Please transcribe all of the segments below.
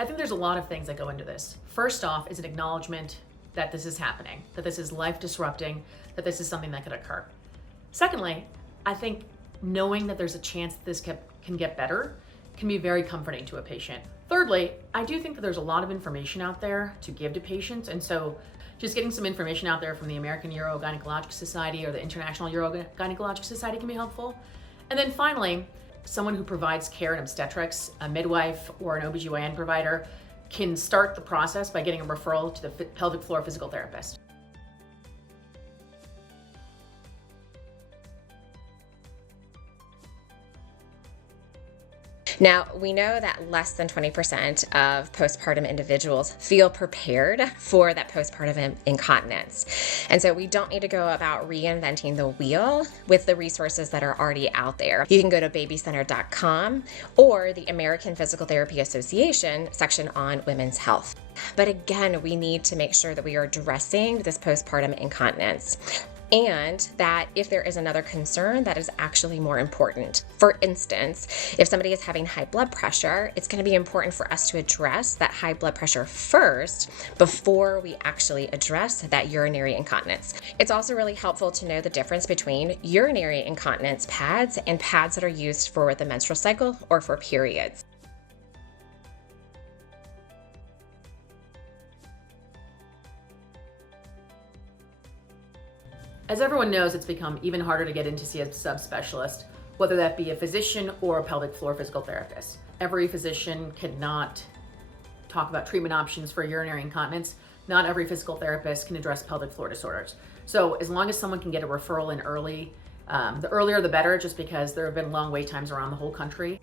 I think there's a lot of things that go into this. First off is an acknowledgement that this is happening, that this is life disrupting, that this is something that could occur. Secondly, I think knowing that there's a chance that this can get better can be very comforting to a patient. Thirdly, I do think that there's a lot of information out there to give to patients, and so just getting some information out there from the American Urogynecologic Society or the International Urogynecologic Society can be helpful. And then finally, someone who provides care in obstetrics, a midwife or an OBGYN provider, can start the process by getting a referral to the pelvic floor physical therapist. Now, we know that less than 20% of postpartum individuals feel prepared for that postpartum incontinence. And so we don't need to go about reinventing the wheel with the resources that are already out there. You can go to babycenter.com or the American Physical Therapy Association section on women's health. But again, we need to make sure that we are addressing this postpartum incontinence, and that if there is another concern, that is actually more important. For instance, if somebody is having high blood pressure, it's going to be important for us to address that high blood pressure first before we actually address that urinary incontinence. It's also really helpful to know the difference between urinary incontinence pads and pads that are used for the menstrual cycle or for periods. As everyone knows, it's become even harder to get in to see a subspecialist, whether that be a physician or a pelvic floor physical therapist. Every physician cannot talk about treatment options for urinary incontinence. Not every physical therapist can address pelvic floor disorders. So as long as someone can get a referral in early, the earlier the better, just because there have been long wait times around the whole country.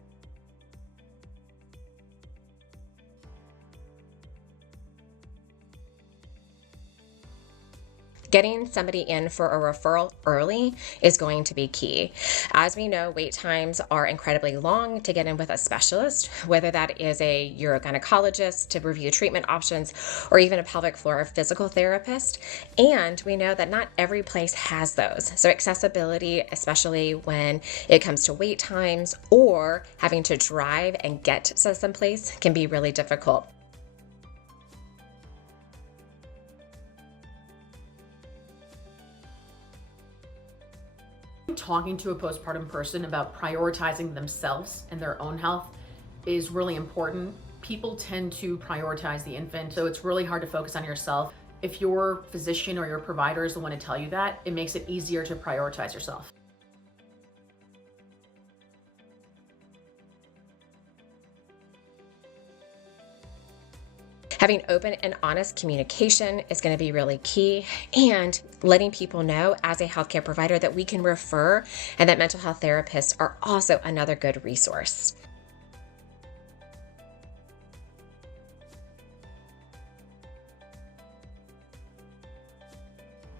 Getting somebody in for a referral early is going to be key. As we know, wait times are incredibly long to get in with a specialist, whether that is a urogynecologist to review treatment options or even a pelvic floor physical therapist. And we know that not every place has those. So accessibility, especially when it comes to wait times or having to drive and get to someplace, can be really difficult. Talking to a postpartum person about prioritizing themselves and their own health is really important. People tend to prioritize the infant, so it's really hard to focus on yourself. If your physician or your provider is the one to tell you that, it makes it easier to prioritize yourself. Having open and honest communication is going to be really key, and letting people know as a healthcare provider that we can refer and that mental health therapists are also another good resource.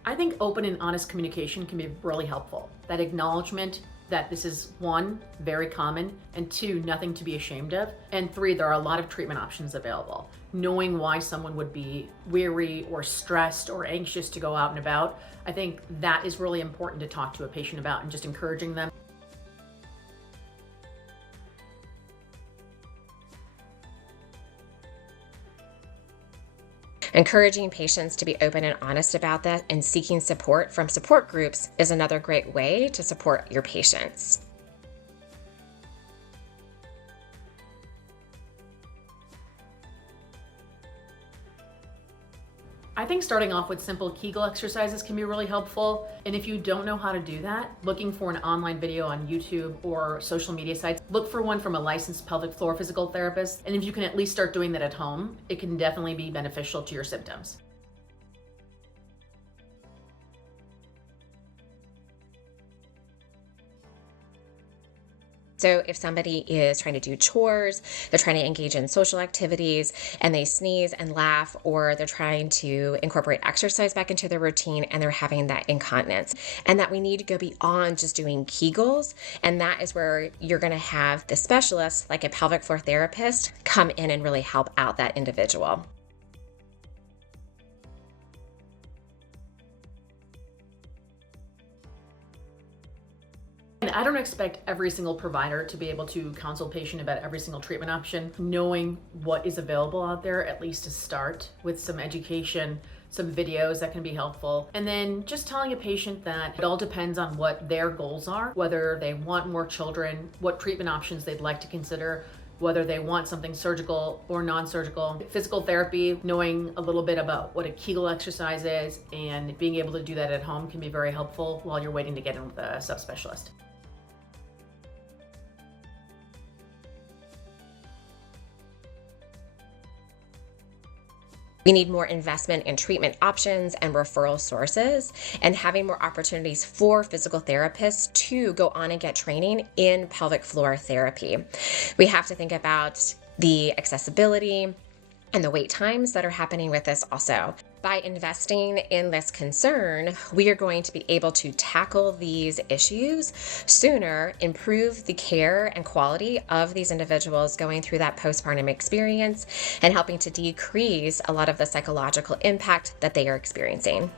I think open and honest communication can be really helpful. That acknowledgement that this is, one, very common, and two, nothing to be ashamed of, and three, there are a lot of treatment options available. Knowing why someone would be weary or stressed or anxious to go out and about, I think that is really important to talk to a patient about, and just encouraging them. Encouraging patients to be open and honest about that and seeking support from support groups is another great way to support your patients. I think starting off with simple Kegel exercises can be really helpful. And if you don't know how to do that, looking for an online video on YouTube or social media sites, look for one from a licensed pelvic floor physical therapist. And if you can at least start doing that at home, it can definitely be beneficial to your symptoms. So if somebody is trying to do chores, they're trying to engage in social activities, and they sneeze and laugh, or they're trying to incorporate exercise back into their routine and they're having that incontinence, and that we need to go beyond just doing Kegels, and that is where you're going to have the specialist, like a pelvic floor therapist, come in and really help out that individual. I don't expect every single provider to be able to counsel a patient about every single treatment option. Knowing what is available out there, at least to start with some education, some videos that can be helpful. And then just telling a patient that it all depends on what their goals are, whether they want more children, what treatment options they'd like to consider, whether they want something surgical or non-surgical. Physical therapy, knowing a little bit about what a Kegel exercise is and being able to do that at home can be very helpful while you're waiting to get in with a subspecialist. We need more investment in treatment options and referral sources, and having more opportunities for physical therapists to go on and get training in pelvic floor therapy. We have to think about the accessibility and the wait times that are happening with this also. By investing in this concern, we are going to be able to tackle these issues sooner, improve the care and quality of these individuals going through that postpartum experience, and helping to decrease a lot of the psychological impact that they are experiencing.